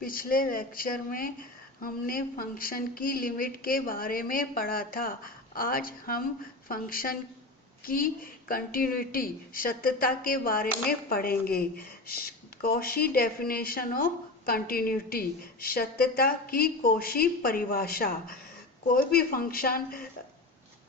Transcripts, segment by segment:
पिछले लेक्चर में हमने फंक्शन की लिमिट के बारे में पढ़ा था। आज हम फंक्शन की कंटिन्यूटी सत्यता के बारे में पढ़ेंगे। कॉशी डेफिनेशन ऑफ कंटिन्यूटी, सत्यता की कॉशी परिभाषा। कोई भी फंक्शन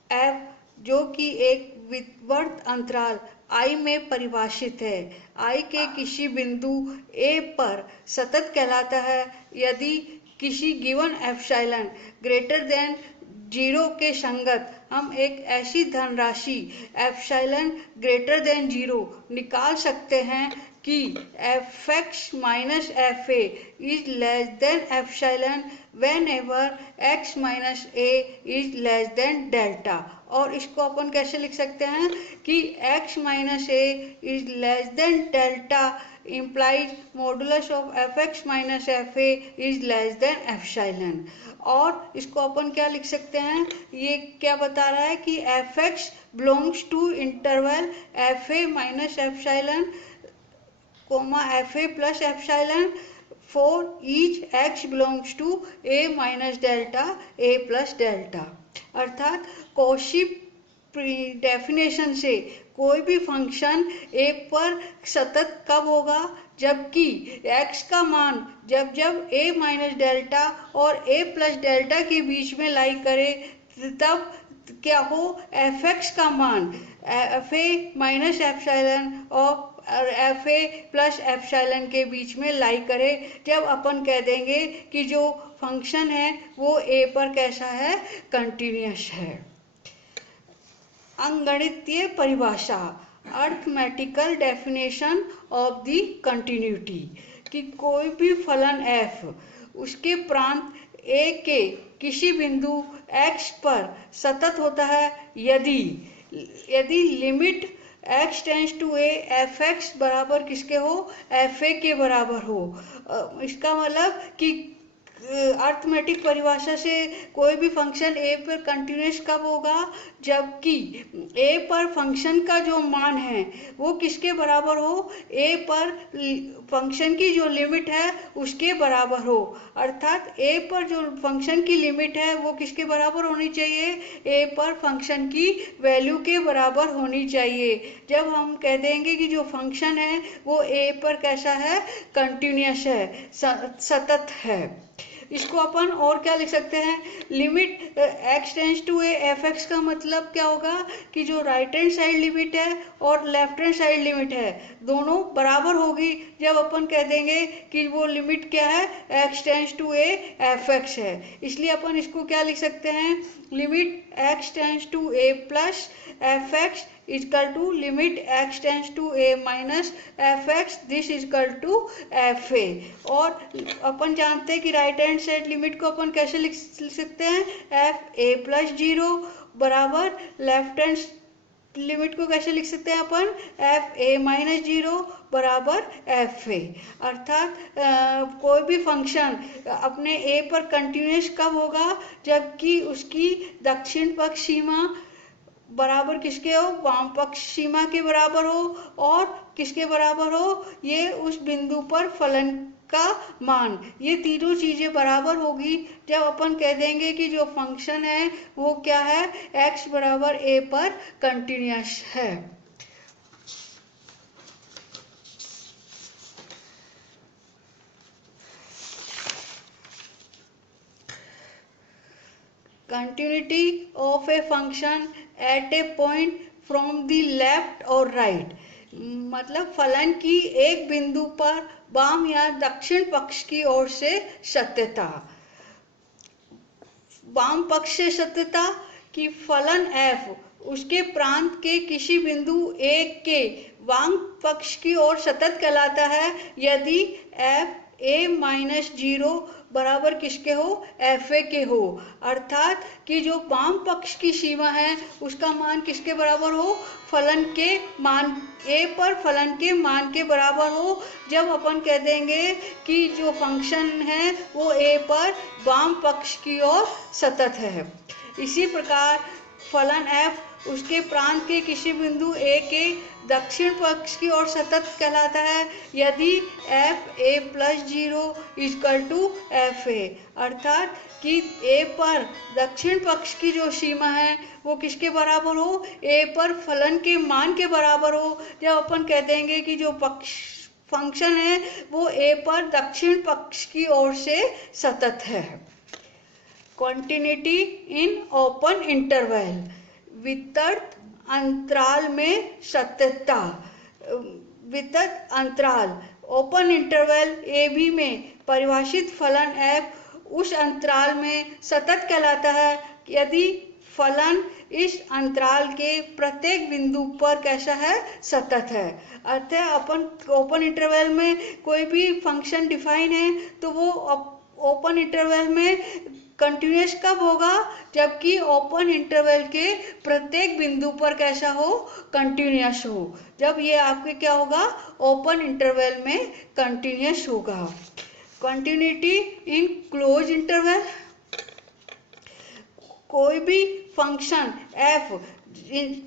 f जो कि एक विवर्त अंतराल i में परिभाषित है, i के किसी बिंदु a पर सतत कहलाता है यदि किसी गिवन एप्सिलॉन ग्रेटर देन 0 के संगत हम एक ऐसी धनराशि एप्सिलॉन ग्रेटर देन 0 निकाल सकते हैं कि fx minus fa is less than epsilon whenever x minus a is less than delta। और इसको अपन कैसे लिख सकते हैं कि x minus a is less than delta implies modulus of fx minus fa is less than epsilon। और इसको अपन क्या लिख सकते हैं, ये क्या बता रहा है कि fx belongs to interval fa minus epsilon fa plus epsilon for each x belongs to a minus delta a plus delta। अर्थात कॉशी डेफिनेशन से कोई भी फंक्शन a पर सतत कब होगा, जबकि x का मान जब जब a माइनस डेल्टा और a प्लस डेल्टा के बीच में लाई करे तब क्या हो, fx का मान fa माइनस एप्सिलॉन और fa प्लस एप्सिलॉन के बीच में लाई करे। जब अपन कह देंगे कि जो फंक्शन है वो a पर कैसा है, कंटिन्यूअस है। अंगणितीय परिभाषा, arithmetical definition of the continuity, कि कोई भी फलन f उसके प्रांत a के किसी बिंदु x पर सतत होता है यदि limit x tends to a fx बराबर किसके हो, fa के बराबर हो। इसका मतलब कि अर्थमेटिक परिभाषा से कोई भी फंक्शन a पर कंटिन्यूअस कब होगा, जबकि a पर फंक्शन का जो मान है वो किसके बराबर हो, a पर फंक्शन की जो लिमिट है उसके बराबर हो। अर्थात a पर जो फंक्शन की लिमिट है वो किसके बराबर होनी चाहिए, a पर फंक्शन की वैल्यू के बराबर होनी चाहिए। जब हम कह देंगे कि जो फंक्शन है वो a पर कैसा है, कंटिन्यूअस है, सतत है। इसको अपन और क्या लिख सकते हैं, limit x tends to a fx का मतलब क्या होगा कि जो राइट हैंड साइड लिमिट है और लेफ्ट हैंड साइड लिमिट है दोनों बराबर होगी जब अपन कह देंगे कि वो लिमिट क्या है, x tends to a fx है। इसलिए अपन इसको क्या लिख सकते हैं, limit x tends to a plus fx is equal to limit x tends to a minus fx, this is equal to fa। और अपन जानते हैं कि राइट हैंड साइड लिमिट को अपन कैसे लिख सकते हैं, fa प्लस 0 बराबर लेफ्ट हैंड लिमिट को कैसे लिख सकते हैं अपन, fa माइनस 0 बराबर fa। अर्थात कोई भी फंक्शन अपने a पर कंटिन्यूअस कब होगा, जबकि उसकी दक्षिण पक्ष सीमा बराबर किसके हो, वाम पक्ष सीमा के बराबर हो। और किसके बराबर हो, ये उस बिंदु पर फलन का मान, ये तीनों चीजें बराबर होगी जब अपन कह देंगे कि जो फंक्शन है वो क्या है, x बराबर a पर कंटिन्यूअस है। Continuity of a function at A point from the left और राइट, मतलब फलन की एक बिंदु पर वाम या दक्षिण पक्ष की ओर से सत्यता। वाम पक्ष से सत्यता कि फलन f उसके प्रांत के किसी बिंदु a के वाम पक्ष की ओर सतत कहलाता है यदि f a माइनस 0 बराबर किसके हो, fa के हो। अर्थात कि जो वाम पक्ष की सीमा है उसका मान किसके बराबर हो, फलन के मान a पर फलन के मान के बराबर हो। जब अपन कह देंगे कि जो फंक्शन है वो a पर वाम पक्ष की ओर सतत है। इसी प्रकार फलन f उसके प्रांत के किसी बिंदु a के दक्षिण पक्ष की ओर सतत कहलाता है यदि f a plus 0 equal to F A, अर्थात कि a पर दक्षिण पक्ष की जो सीमा है वो किसके बराबर हो, a पर फलन के मान के बराबर हो। जब अपन कह देंगे कि जो फंक्शन है वो a पर दक्षिण पक्ष की ओर से सतत है। कॉन्टिन्यूटी इन ओपन इंटरवल, वितत अंतराल में सत्यता। वितत अंतराल ओपन इंटरवल ए बी में परिभाषित फलन f उस अंतराल में सतत कहलाता है यदि फलन इस अंतराल के प्रत्येक बिंदु पर कैसा है, सतत है। अतः अपन ओपन इंटरवल में कोई भी फंक्शन डिफाइन है तो वो ओपन इंटरवल में कंटिन्यूअस कब होगा, जबकि ओपन इंटरवल के प्रत्येक बिंदु पर कैसा हो, कंटिन्यूअस हो। जब ये आपके क्या होगा, ओपन इंटरवल में कंटिन्यूअस होगा। कंटिन्यूटी इन क्लोज इंटरवल, कोई भी फंक्शन f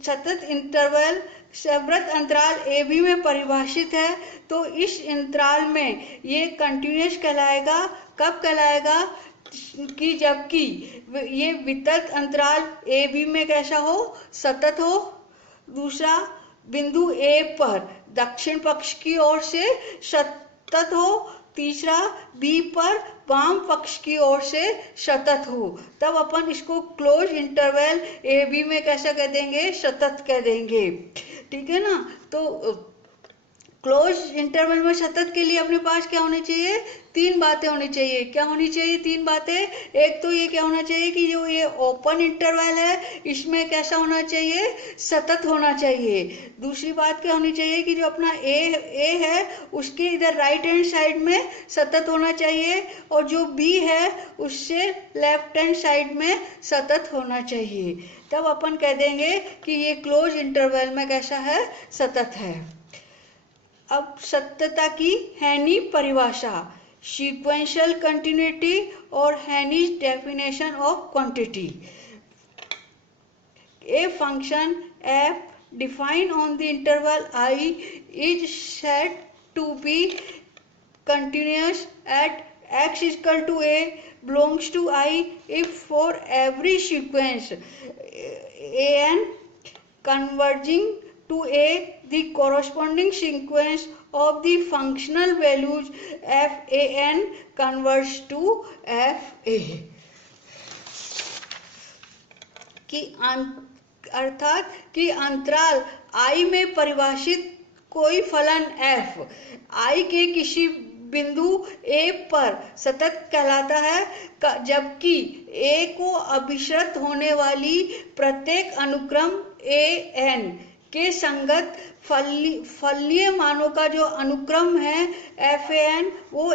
सतत इंटरवल सवृत अंतराल ए बी में परिभाषित है तो इस अंतराल में ये कंटिन्यूअस कहलाएगा। कब कहलाएगा कि जबकि ये वितत अंतराल ए बी में कैसा हो, सतत हो। दूसरा, बिंदु ए पर दक्षिण पक्ष की ओर से सतत हो। तीसरा, बी पर वाम पक्ष की ओर से सतत हो। तब अपन इसको क्लोज इंटरवल ए बी में कैसा कह देंगे, सतत कह देंगे। ठीक है ना। तो क्लोज इंटरवल में सतत के लिए अपने पास क्या होनी चाहिए, तीन बातें होनी चाहिए। क्या होनी चाहिए, तीन बातें। एक तो ये क्या होना चाहिए कि जो ये ओपन इंटरवल है इसमें कैसा होना चाहिए, सतत होना चाहिए। दूसरी बात क्या होनी चाहिए कि जो अपना ए है उसके इधर राइट हैंड साइड में सतत होना चाहिए और जो बी है उससे लेफ्ट हैंड साइड में सतत होना चाहिए। तब अपन कह देंगे कि ये क्लोज इंटरवल में कैसा है, सतत है। अब सत्यता की हैनी परिभाषा, सीक्वेंशियल कंटिन्यूटी और Heine's definition of quantity. A function f defined on the interval I is said to be continuous at x is equal to a belongs to I if for every sequence an converging to a the corresponding sequence of the functional values f a n converges to f a। कि अर्थात कि अंतराल I में परिभाषित कोई फलन f I के किसी बिंदु A पर सतत कहलाता है जबकि A को अभिश्रित होने वाली प्रत्येक अनुक्रम an के संगत फलनीय मानों का जो अनुक्रम है fan वो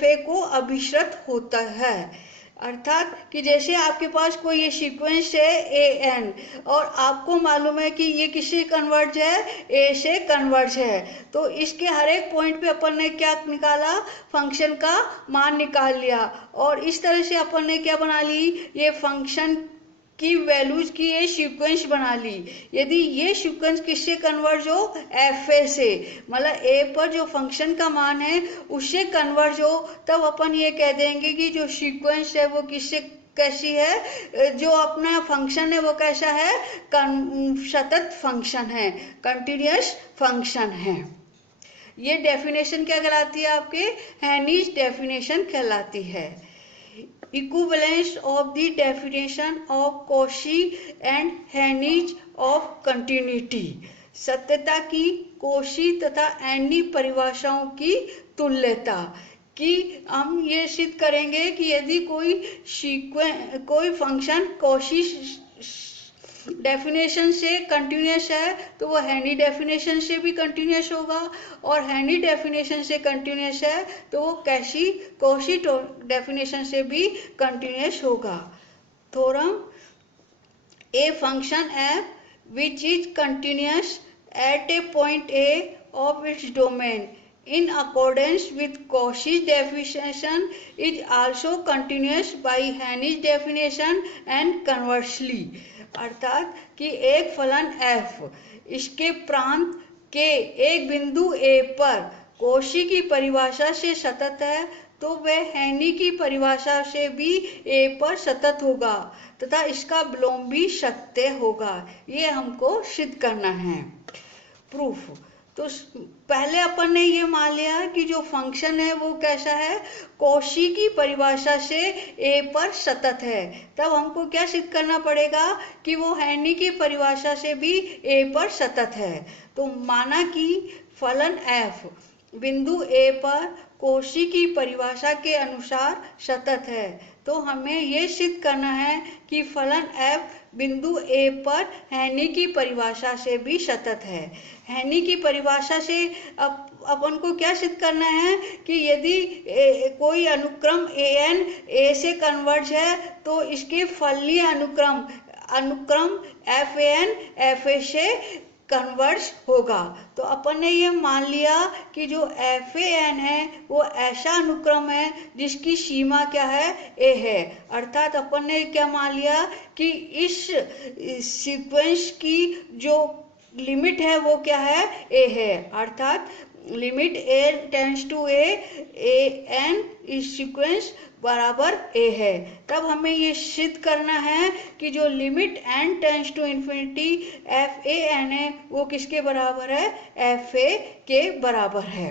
fa को अभिश्रित होता है। अर्थात कि जैसे आपके पास कोई ये सीक्वेंस है an और आपको मालूम है कि ये किससे कन्वर्ज है, a से कन्वर्ज है, तो इसके हर एक पॉइंट पे अपन ने क्या निकाला, फंक्शन का मान निकाल लिया और इस तरह से अपन ने क्या बना ली, ये फंक्शन की वैल्यूज की ये सीक्वेंस बना ली। यदि ये सीक्वेंस किससे कन्वर्ज हो, fa से, मतलब a पर जो फंक्शन का मान है उससे कन्वर्ज हो, तब अपन ये कह देंगे कि जो सीक्वेंस है वो किससे कैसी है, जो अपना फंक्शन है वो कैसा है, सतत फंक्शन है, कंटिन्यूअस फंक्शन है। ये डेफिनेशन क्या कहलाती है, आपके हैनीज डेफिनेशन कहलाती है। Equivalence of the definition of Cauchy and Haney's of continuity, सत्यता की कोशी तथा एनी परिभाषाओं की तुल्यता। कि हम ये सिद्ध करेंगे कि यदि कोई फंक्शन कॉशी डेफिनेशन से कंटिन्यूअस है तो वो हैनी डेफिनेशन से भी कंटिन्यूअस होगा और हैनी डेफिनेशन से कंटिन्यूअस है तो वो कॉशी डेफिनेशन से भी कंटिन्यूअस होगा। Theorem, a function f which is continuous at a point a of its domain in accordance with Cauchy's definition is also continuous by Haney's definition and conversely। अर्थात कि एक फलन f इसके प्रांत के एक बिंदु a पर कौशी की परिभाषा से सतत है तो वह हैनी की परिभाषा से भी a पर सतत होगा तथा इसका विलोम भी सत्य होगा। ये हमको सिद्ध करना है। प्रूफ। तो पहले अपन ने ये मान लिया कि जो फंक्शन है वो कैसा है, कौशी की परिभाषा से ए पर सतत है। तब हमको क्या सिद्ध करना पड़ेगा कि वो हैनी की परिभाषा से भी ए पर सतत है। तो माना कि फलन एफ बिंदु ए पर कौशी की परिभाषा के अनुसार सतत है तो हमें ये सिद्ध करना है कि फलन एफ बिंदु ए पर हैनी की परिभाषा से भी सतत है। हैनी की परिभाषा से अपन को क्या सिद्ध करना है कि यदि कोई अनुक्रम ए एन ए से कन्वर्ज है तो इसके फलनीय अनुक्रम एफ एन एफ ए से कन्वर्ज होगा। तो अपन ने ये मान लिया कि जो एफ एन है वो ऐसा अनुक्रम है जिसकी सीमा क्या है, ए है। अर्थात अपन ने क्या मान लिया कि इस सीक्वेंस की जो लिमिट है वो क्या है, ए है। अर्थात limit a tends to a n इस सीक्वेंस बराबर ए है। तब हमें ये सिद्ध करना है कि जो limit n tends to infinity f a n है वो किसके बराबर है, एफ ए के बराबर है।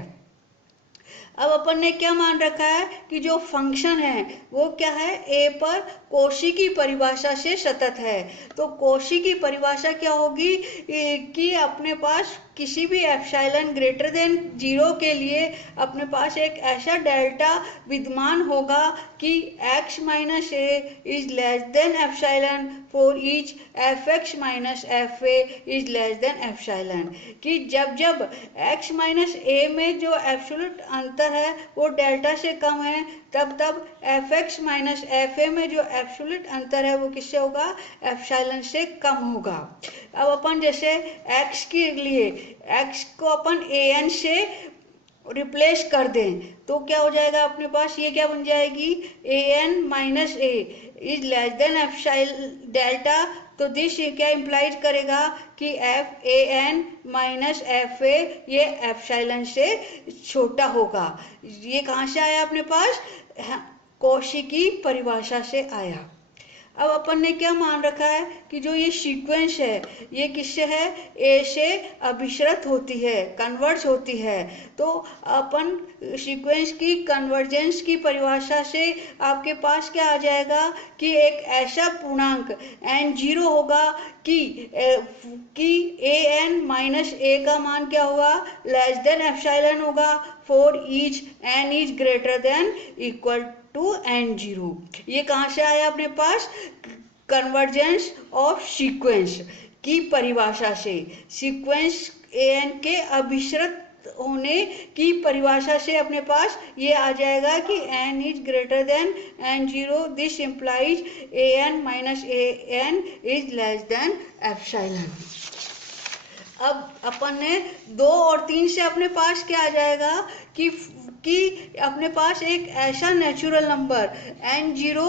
अब अपन ने क्या मान रखा है कि जो फंक्शन है वो क्या है, ए पर कौशी की परिभाषा से सतत है। तो कौशी की परिभाषा क्या होगी कि अपने पास किसी भी एप्सिलॉन ग्रेटर देन 0 के लिए अपने पास एक ऐसा डेल्टा विद्यमान होगा कि x minus a is less than epsilon for each F x minus f A is less than epsilon. कि जब जब x माइनस ए में जो एब्सोल्यूट अंतर है वो डेल्टा से कम है तब एफ एक्स माइनस एफ ए में जो एब्सोल्यूट अंतर है वो किससे होगा, एप्सिलॉन से कम होगा। अब अपन जैसे x के लिए x को अपन ए एन से रिप्लेस कर दें तो क्या हो जाएगा अपने पास, ये क्या बन जाएगी, a n minus a is less than epsilon delta. तो दिस क्या इम्प्लाइज करेगा कि f a n minus f a ये एप्सिलॉन से छोटा होगा। ये कहाँ से आया अपने पास, कौशी की परिभाषा से आया। अब अपन ने क्या मान रखा है कि जो ये सीक्वेंस है ये किससे है, ए से अभिश्रत होती है, कन्वर्ज होती है। तो अपन सीक्वेंस की कन्वर्जेंस की परिभाषा से आपके पास क्या आ जाएगा कि एक ऐसा पूर्णांक n0 होगा कि ए एन माइनस ए का मान क्या होगा, लेस देन एप्सिलॉन होगा for each n is greater than equal to n0। ये कहाँ से आया अपने पास, कन्वर्जेंस ऑफ सीक्वेंस की परिभाषा से। सीक्वेंस एन के अभिश्रत होने की परिभाषा से अपने पास ये आ जाएगा कि n is greater than n0। This implies a n minus a n is less than epsilon. अब अपन ने 2 और 3 से अपने पास क्या आ जाएगा कि अपने पास एक ऐसा नेचुरल नंबर n0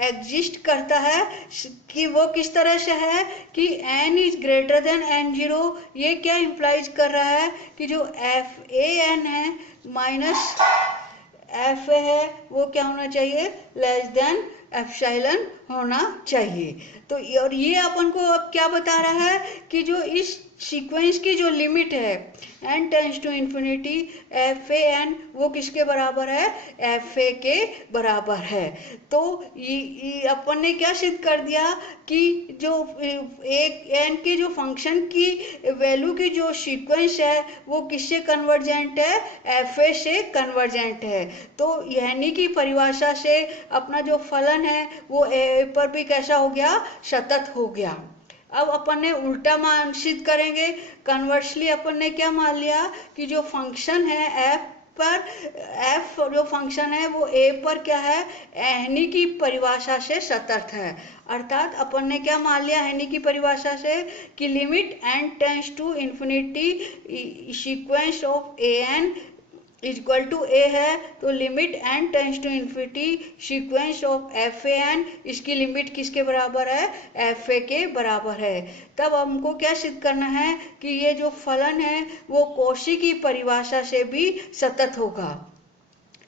एग्जिस्ट करता है कि वो किस तरह से है कि n is greater than n0। ये क्या इम्प्लाइज कर रहा है कि जो एफ ए एन है माइनस एफ ए है वो क्या होना चाहिए, लेस देन एप्सिलॉन होना चाहिए। तो और ये अपन को अब क्या बता रहा है कि जो इस सीक्वेंस की जो लिमिट है n tends to infinity f a n वो किसके बराबर है, एफ ए के बराबर है। तो अपन ने क्या सिद्ध कर दिया कि जो एक n के जो फंक्शन की वैल्यू की जो सीक्वेंस है वो किससे कन्वर्जेंट है, एफ ए से कन्वर्जेंट है। तो यानी कि परिभाषा से अपना जो फलन है वो ए पर भी कैसा हो गया, सतत हो गया। अब अपन ने उल्टा मान सिद्ध करेंगे। कन्वर्सली अपन ने क्या मान लिया कि जो फंक्शन है एफ पर एफ जो फंक्शन है वो ए पर क्या है, एनी की परिभाषा से सतत है। अर्थात अपन ने क्या मान लिया एनी की परिभाषा से कि limit n tends to infinity sequence of a n equal to a है, तो limit n tends to infinity sequence of f a n, इसकी लिमिट किसके बराबर है, एफ ए के बराबर है। तब हमको क्या सिद्ध करना है कि ये जो फलन है वो कॉची की परिभाषा से भी सतत होगा।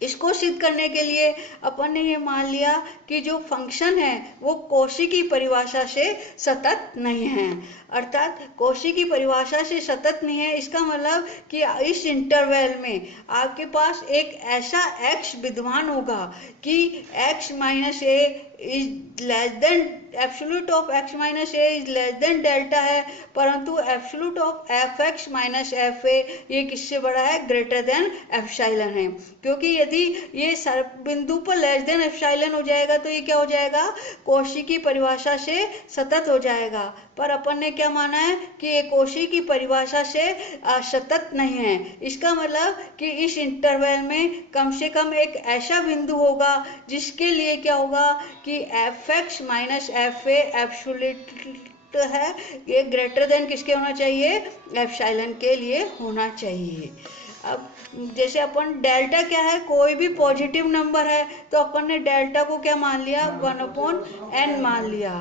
इसको सिद्ध करने के लिए अपन ने ये मान लिया कि जो फंक्शन है वो कॉची की परिभाषा से सतत नहीं है। अर्थात कॉची की परिभाषा से सतत नहीं है, इसका मतलब कि इस इंटरवल में आपके पास एक ऐसा x विद्यमान होगा कि x minus a is less then absolute of x minus a is less then delta है, परंतु absolute of F x minus f a ये किससे बड़ा है, ग्रेटर देन एप्सिलॉन है। क्योंकि यदि ये बिंदु पर लेस देन एप्सिलॉन हो जाएगा तो ये क्या हो जाएगा, कॉची की परिभाषा से सतत हो जाएगा। पर अपन ने क्या माना है कि ये कॉची की परिभाषा से सतत नहीं है। इसका मतलब कि इस इंटरवल में कम से कम एक ऐसा बिंदु होगा जिसके लिए क्या होगा कि एफ एक्स माइनस एफ ए एब्सोल्यूट है, ये ग्रेटर देन किसके होना चाहिए, एप्सिलॉन के लिए होना चाहिए। अब जैसे अपन डेल्टा क्या है, कोई भी पॉजिटिव नंबर है तो अपन ने डेल्टा को क्या मान लिया, 1/n मान लिया।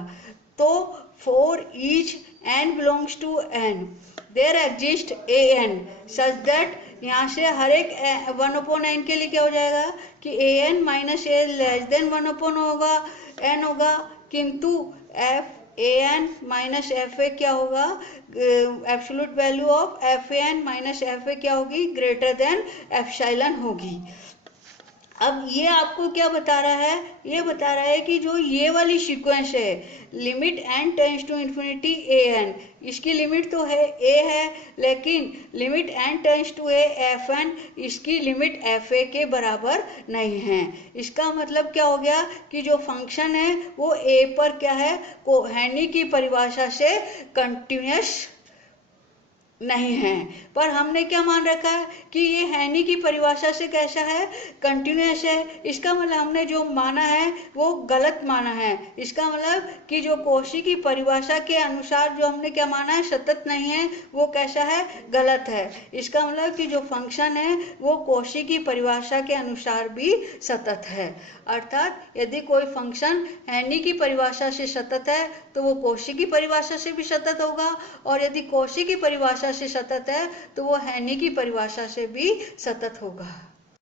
तो for each n belongs to n there exist a n such that, यहाँ से हर एक 1/n के लिए क्या हो जाएगा कि a n minus a less than 1/n होगा, n होगा, किंतु f a n minus f a क्या होगा, absolute value of f a n minus f a क्या होगी, ग्रेटर देन एप्सिलॉन होगी। अब ये आपको क्या बता रहा है, ये बता रहा है कि जो ये वाली सीक्वेंस है limit n tends to infinity a n, इसकी लिमिट तो है ए है, लेकिन limit n tends to a f n, इसकी लिमिट एफ ए के बराबर नहीं है। इसका मतलब क्या हो गया कि जो फंक्शन है वो ए पर क्या है, को हैनी की परिभाषा से कंटिन्यूअस नहीं है। पर हमने क्या मान रखा है कि ये हैनी की परिभाषा से कैसा है, कंटिन्यूअस है। इसका मतलब हमने जो माना है वो गलत माना है। इसका मतलब कि जो कॉची की परिभाषा के अनुसार जो हमने क्या माना है सतत नहीं है, वो कैसा है, गलत है। इसका मतलब कि जो फंक्शन है वो कॉची की परिभाषा के अनुसार भी सतत है। अर्थात यदि कोई फंक्शन हैनी की परिभाषा से सतत है तो वो कॉची की परिभाषा से भी सतत होगा, और यदि कॉची की परिभाषा से सतत है तो वो हैनी की परिभाषा से भी सतत होगा।